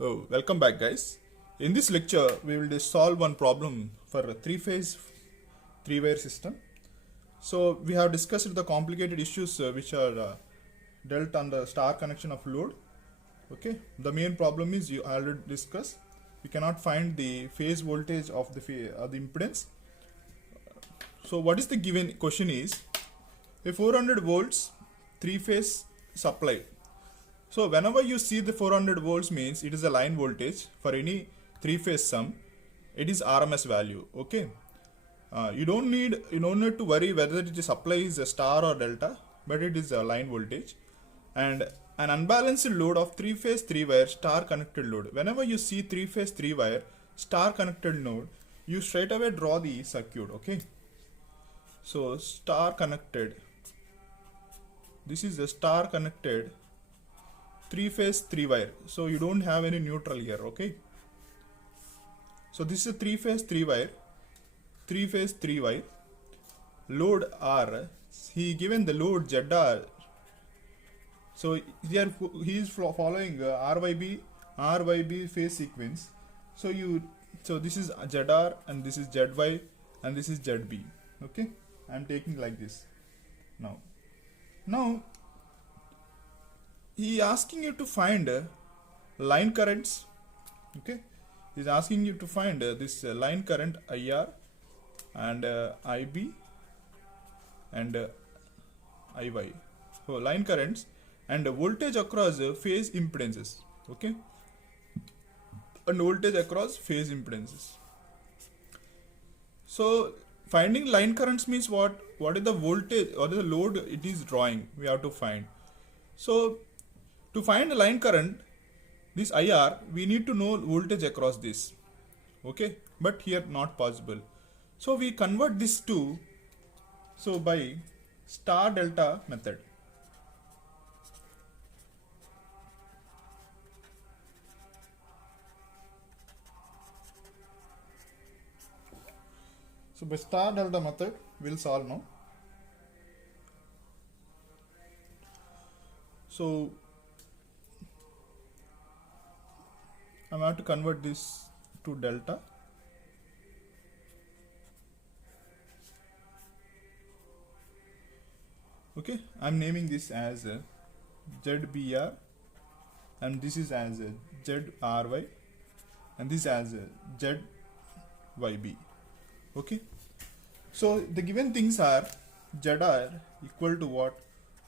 Oh, welcome back, guys. In this lecture, we will just solve one problem for a three-phase, three-wire system. So we have discussed the complicated issues which are dealt on the star connection of load. Okay, the main problem is you already discussed. We cannot find the phase voltage of the impedance. So what is the given question is a 400 volts three-phase supply. So whenever you see the 400 volts means it is a line voltage for any three-phase sum. It is RMS value. Okay. You don't need to worry whether it is supply is a star or delta, but it is a line voltage. And an unbalanced load of three-phase three-wire star connected load. Whenever you see three-phase three-wire star connected node, you straight away draw the circuit. Okay. So star connected. This is a star connected three-phase three-wire. So you don't have any neutral here. Okay. So this is a three-phase three-wire. Load R. He given the load ZR. So here he is following RYB phase sequence. So this is ZR and this is ZY and this is ZB. Okay, I am taking like this. Now he asking you to find line currents. Okay, he is asking you to find this line current IR and IB and IY. So line currents and voltage across phase impedances. Okay, and voltage across phase impedances. So finding line currents means what? What is the voltage or the load it is drawing? We have to find. So to find the line current, this IR, we need to know voltage across this. Okay, but here not possible. So we convert this to by star delta method. So by star delta method, we'll solve now. So I'm going to convert this to delta. Okay, I'm naming this as ZBR and this is as ZRY and this as ZYB. Okay, so the given things are ZR equal to what?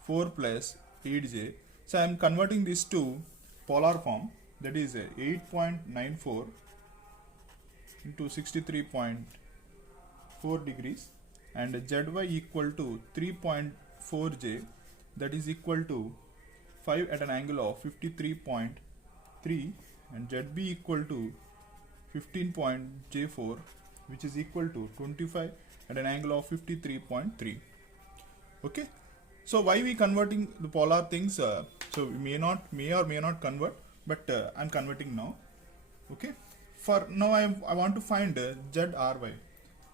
4 plus 8J. So I am converting this to polar form, that is 8.94 into 63.4 degrees, and ZY equal to 3.4J, that is equal to 5 at an angle of 53.3, and ZB equal to 15.J4, which is equal to 25 at an angle of 53.3. Okay, so why we converting the polar things? So we may or may not convert, but I'm converting now. Okay, for now I want to find ZRY.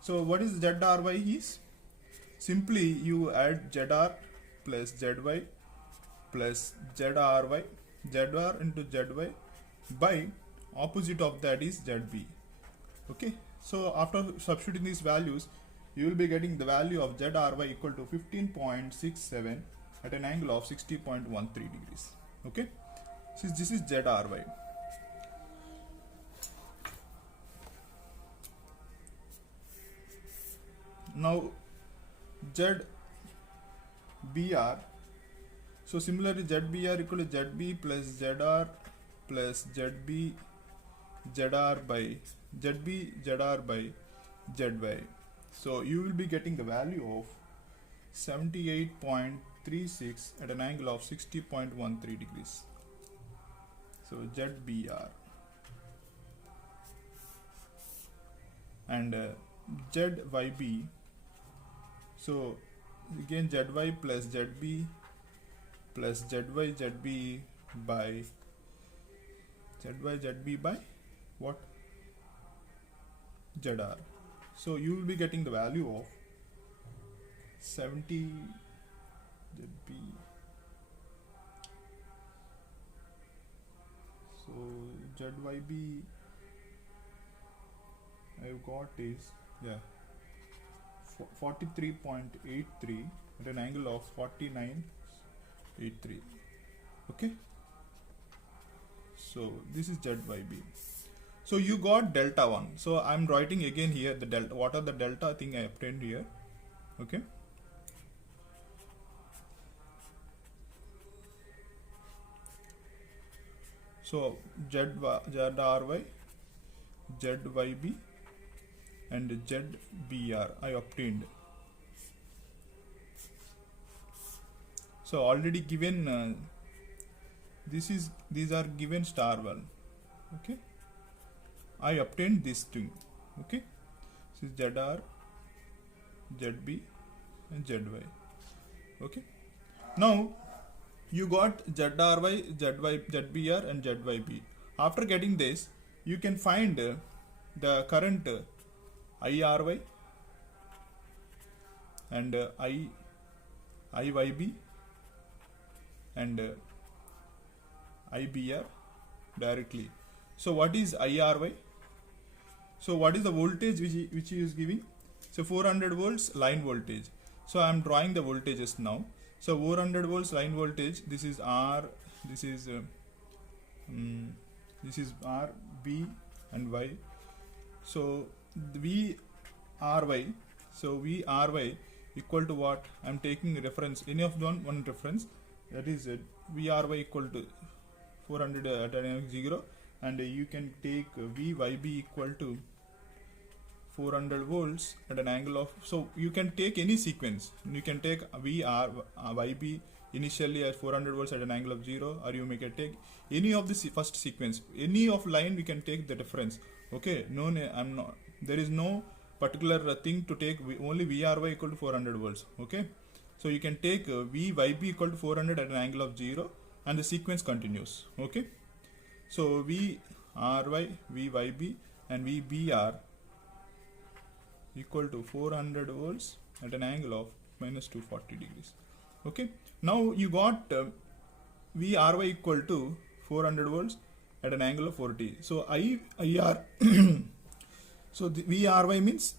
So what is ZRY is? Simply you add ZR plus ZY plus ZRY, ZR into ZY by opposite of that is ZB. Okay, so after substituting these values, you will be getting the value of ZRY equal to 15.67 at an angle of 60.13 degrees. Okay, since this is ZRY. Now ZBR. So similarly ZBR equal to ZB plus ZR plus ZB ZR by ZY. So you will be getting the value of 78.36 at an angle of 60.13 degrees. So ZBR and ZYB. So again ZY plus ZB plus ZY by what? ZR. So you will be getting the value of 70 ZB. So ZYB I've got is 43.83 at an angle of 49.83. Okay, so this is ZYB. So you got delta 1. So I'm writing again here the delta. What are the delta thing I obtained here? Okay. So ZRY, ZYB and ZBR I obtained. So already given these are given star 1. Okay, I obtained this thing. Okay, this is ZR, ZB and ZY. Okay, now you got ZRY, ZBR and ZYB. After getting this, you can find the current IRY and IYB and IBR directly. So what is IRY? So what is the voltage which he is giving? So 400 volts line voltage. So I am drawing the voltages now. So 400 volts line voltage. This is R. This is R, B and Y. So VRY. So VRY equal to what? I am taking reference. Any of one reference. That is VRY equal to 400 at an angle 0, and you can take VYB equal to 400 volts at an angle of, so you can take any sequence. You can take VRYB initially at 400 volts at an angle of 0, or you can take any of the first sequence, any of line we can take the difference. Okay, no, I'm not, there is no particular thing to take, only VRY equal to 400 volts. Okay, so you can take VYB equal to 400 at an angle of 0 and the sequence continues. Okay, so VRY, VYB and VBR equal to 400 volts at an angle of minus 240 degrees. Okay, now you got VRY equal to 400 volts at an angle of 40. So IR so the VRY means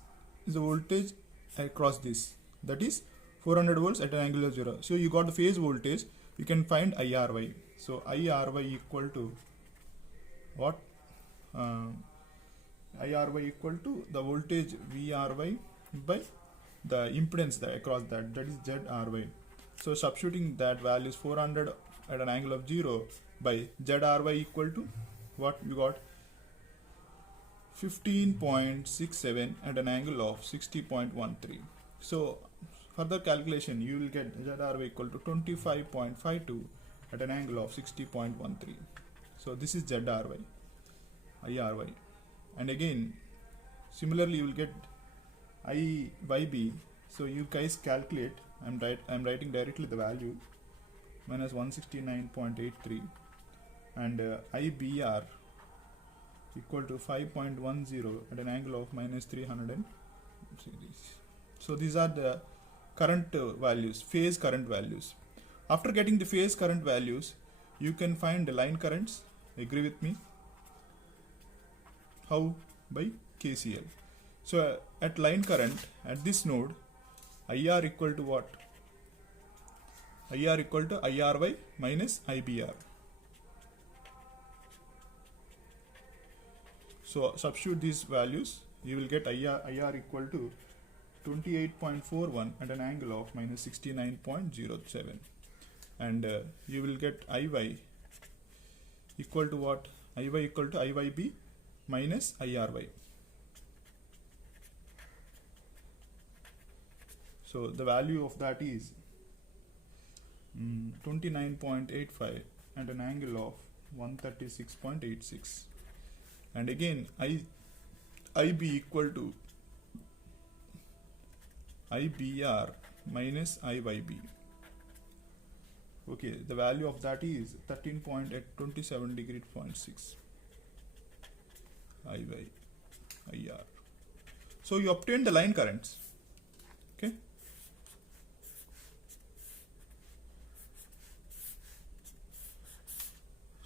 is the voltage across this, that is 400 volts at an angle of 0. So you got the phase voltage, you can find IRY. So IRY equal to what? IRY equal to the voltage VRY by the impedance across that is ZRY. So substituting that value is 400 at an angle of 0 by ZRY equal to what you got? 15.67 at an angle of 60.13. So further calculation, you will get ZRY equal to 25.52 at an angle of 60.13. So this is ZRY, IRY. And again, similarly, you will get IYB. So you guys calculate. I'm writing directly the value, minus 169.83, and IBR equal to 5.10 at an angle of minus 300. So these are the current values, phase current values. After getting the phase current values, you can find the line currents. Agree with me? How? By KCL. So at line current at this node, IR equal to what? IR equal to IRY minus IBR. So substitute these values, you will get IR equal to 28.41 at an angle of minus 69.07, and you will get IY equal to what? IY equal to IYB minus IRY. So the value of that is 29.85 at an angle of 136.86, and again IB equal to IBR minus IYB. Okay, the value of that is 13.27 degree 0.6 IY IR. So you obtain the line currents. Okay.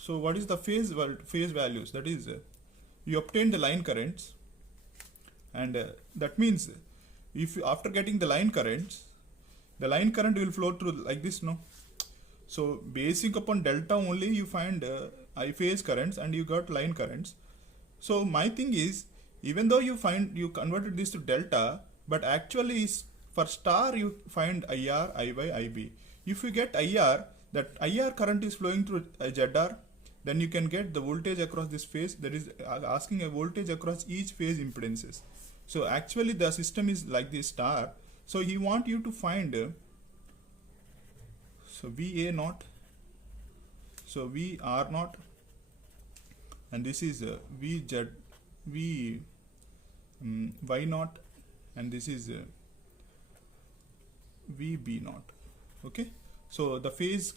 so what is the phase values? That is, you obtain the line currents, and that means if after getting the line currents, the line current will flow through like this, no? So basing upon delta only, you find I phase currents and you got line currents. So my thing is, even though you converted this to delta, but actually for star you find IR, IY, IB. If you get IR, that IR current is flowing through ZR, then you can get the voltage across this phase, that is asking a voltage across each phase impedances. So actually the system is like this star. So he want you to find so VA naught, so VR naught, and this is VZ, V Y naught, and this is VB naught. Okay, so the phase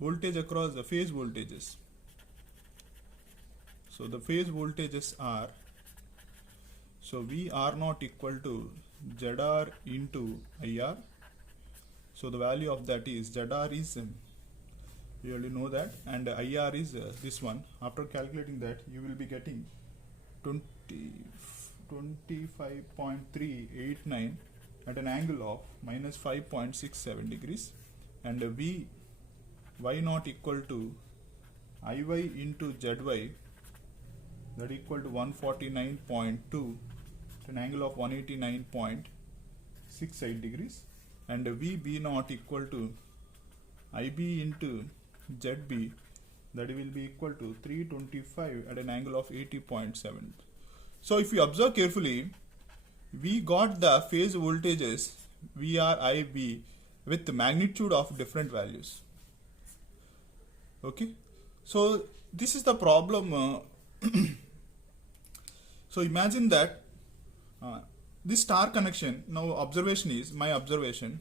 voltage across the phase voltages. So the phase voltages are, so VR naught equal to ZR into IR. So the value of that is ZR is, you already know that, and IR is this one. After calculating that, you will be getting 25.389 at an angle of minus 5.67 degrees, and V Y naught equal to IY into ZY, that equal to 149.2 at an angle of 189.68 degrees, and VB naught equal to IB into ZB, that will be equal to 325 at an angle of 80.7. So if you observe carefully, we got the phase voltages VR, IB with the magnitude of different values. Okay, so this is the problem. So imagine that this star connection, now observation is, my observation,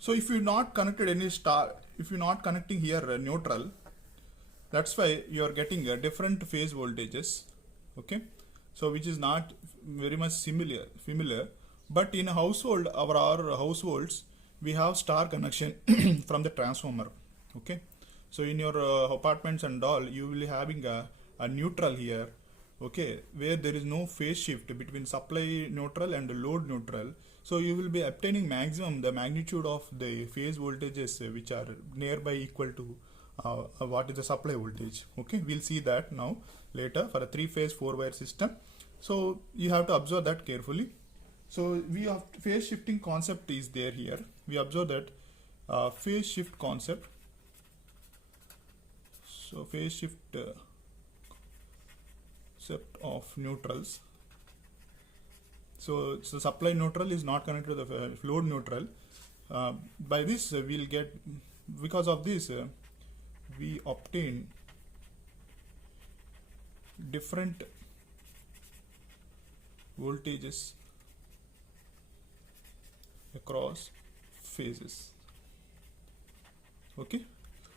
so if you're not connected any star, if you're not connecting here neutral, that's why you're getting different phase voltages. Okay, so which is not very much familiar, but in a household, our households, we have star connection from the transformer. Okay, so in your apartments and all, you will be having a neutral here, okay, where there is no phase shift between supply neutral and load neutral. So you will be obtaining maximum the magnitude of the phase voltages which are nearby equal to what is the supply voltage. Okay, we'll see that now later for a 3-phase 4-wire system. So you have to observe that carefully. So we have phase shifting concept is there here. We observe that phase shift concept. So phase shift concept of neutrals. So supply neutral is not connected to the load neutral. By this we'll get, because of this we obtain different voltages across phases. Okay,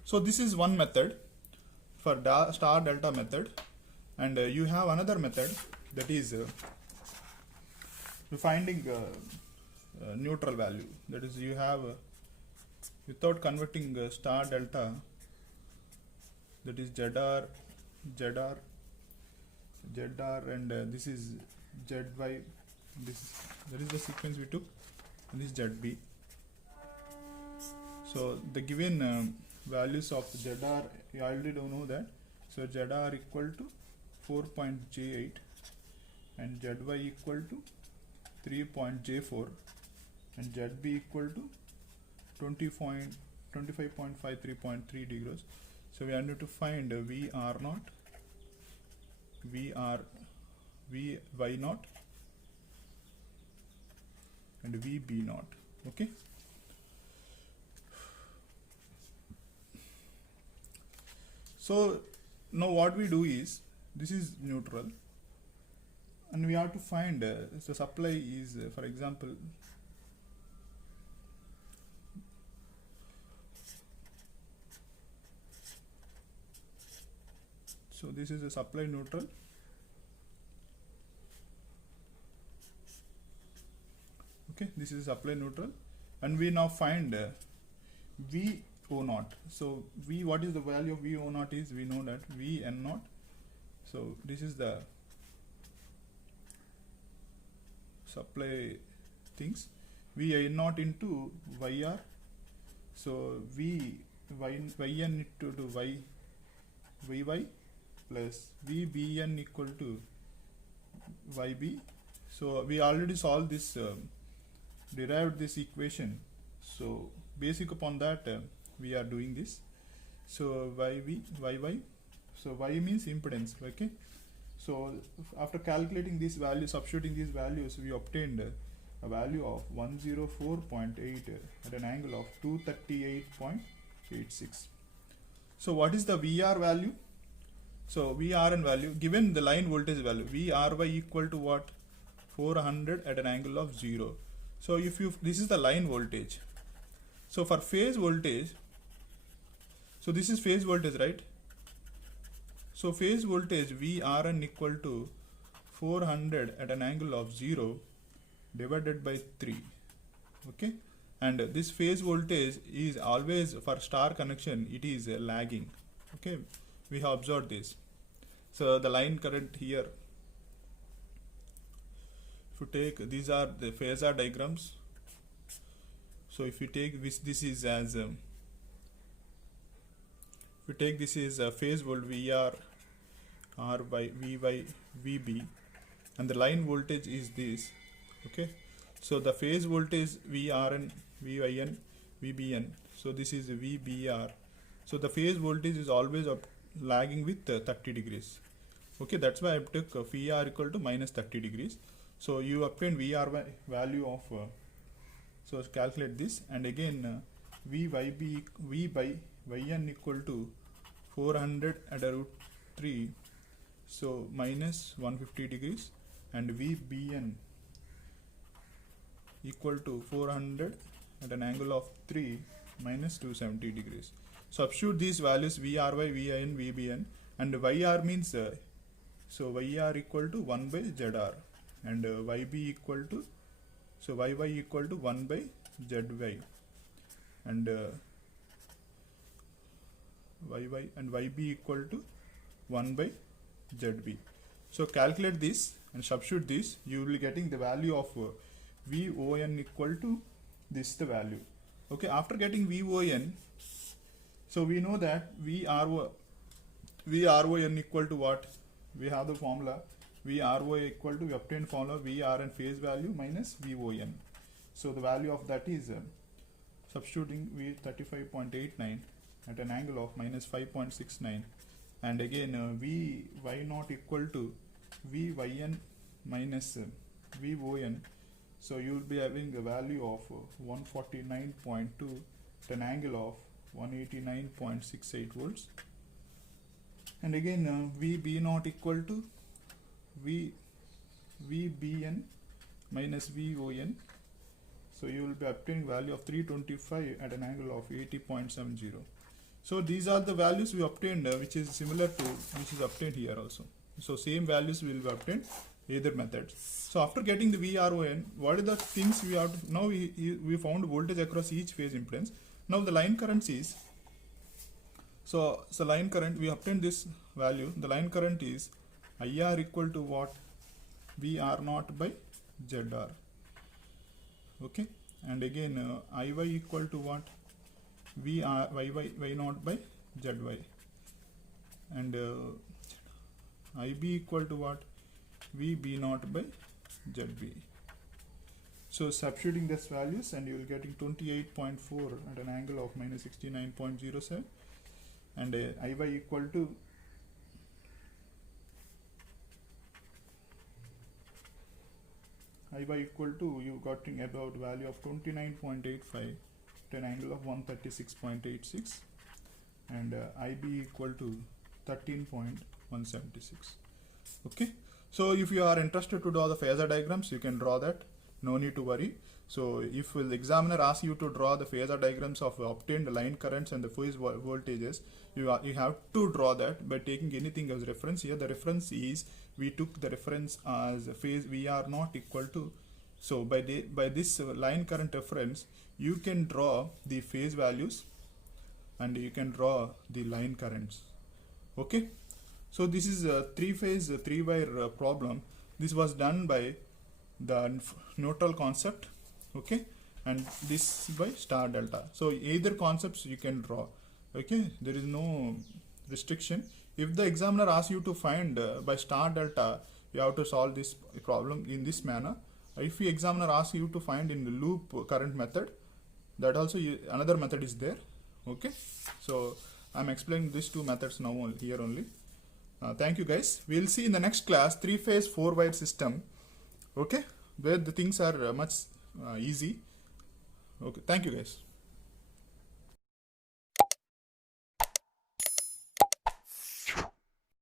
so this is one method for star delta method, and you have another method, that is finding neutral value. That is, you have without converting star delta, that is ZR, and this is ZY. That is the sequence we took, and this ZB. So the given values of ZR, you already don't know that. So ZR equal to 4.J8 and ZY equal to 3.J4 and ZB equal to 25.53.3 degrees. So we are going to find VR naught, VY naught, and VB naught. Okay. So now what we do is, this is neutral, and we have to find the supply is, for example, so this is a supply neutral, Okay, this is supply neutral, and we now find V O naught. So V, what is the value of V O naught is, we know that V N naught. So this is the supply things, V N naught into YR. So V Yn into Vy plus Vbn equal to Yb. So we already solved this, derived this equation. So basic upon that we are doing this. So Yy, so Y means impedance. Okay. So after calculating these values, substituting these values, we obtained a value of 104.8 at an angle of 238.86. So what is the VR value? So VRN value, given the line voltage value, VRY equal to what? 400 at an angle of 0. So if you, this is the line voltage. So for phase voltage, so this is phase voltage, right? So phase voltage VRN equal to 400 at an angle of 0 divided by 3. Okay, and this phase voltage is always, for star connection, it is lagging. Okay, we have observed this. So the line current here, if you take, these are the phasor diagrams. So if you take this is as if you take this is phase volt VR R by Vy Vb, and the line voltage is this. Okay, so the phase voltage VRN, Vyn, Vbn, so this is Vbr. So the phase voltage is always lagging with 30 degrees. Okay, that's why I took Vr equal to minus 30 degrees. So you obtain VR value of, so calculate this, and again V by Yn equal to 400 at a root 3, so minus 150 degrees, and Vbn equal to 400 at an angle of 3 minus 270 degrees. Substitute these values VRY, Vin, Vbn, and Yr means, so Yr equal to 1 by Zr, and Yb equal to, so Yy equal to 1 by Zy, and Yy and Yb equal to 1 by Zb. So calculate this and substitute this, you will be getting the value of VON equal to this, the value. Okay, after getting VON, so we know that VRON equal to what? We have the formula VRO equal to, we obtained formula VRN phase value minus VON. So the value of that is substituting V35.89 at an angle of minus 5.69, and again Vy naught equal to Vyn minus VON. So you will be having a value of 149.2 at an angle of 189.68 volts, and again Vb naught equal to Vbn minus VON. So you will be obtaining value of 325 at an angle of 80.70. So these are the values we obtained, which is similar to which is obtained here also. So same values will be obtained either methods. So after getting the VRON, what are the things we have to, now we found voltage across each phase impedance. Now the line current is, so line current, we obtained this value. The line current is IR equal to what? VR naught by ZR. Okay, and again Iy equal to what? Y naught by Zy, and Ib equal to what? Vb naught by Zb. So substituting these values, and you will getting 28.4 at an angle of minus 69.07, and Iy equal to you getting about value of 29.85 at an angle of 136.86, and Ib equal to 13.176. Okay, so if you are interested to draw the phasor diagrams, you can draw that, no need to worry. So if the examiner asks you to draw the phasor diagrams of obtained line currents and the phase voltages, you have to draw that by taking anything as reference. Here the reference is, we took the reference as phase VR naught equal to So by this line current reference, you can draw the phase values and you can draw the line currents. Okay, so this is a three-phase, three-wire problem. This was done by the neutral concept. Okay, and this by star delta. So either concepts you can draw. Okay, there is no restriction. If the examiner asks you to find by star delta, you have to solve this problem in this manner. If the examiner asks you to find in the loop current method, that also another method is there. Okay, so I'm explaining these two methods now here only. Thank you guys. We'll see in the next class 3-phase 4-wire system. Okay, where the things are much easy. Okay, thank you guys.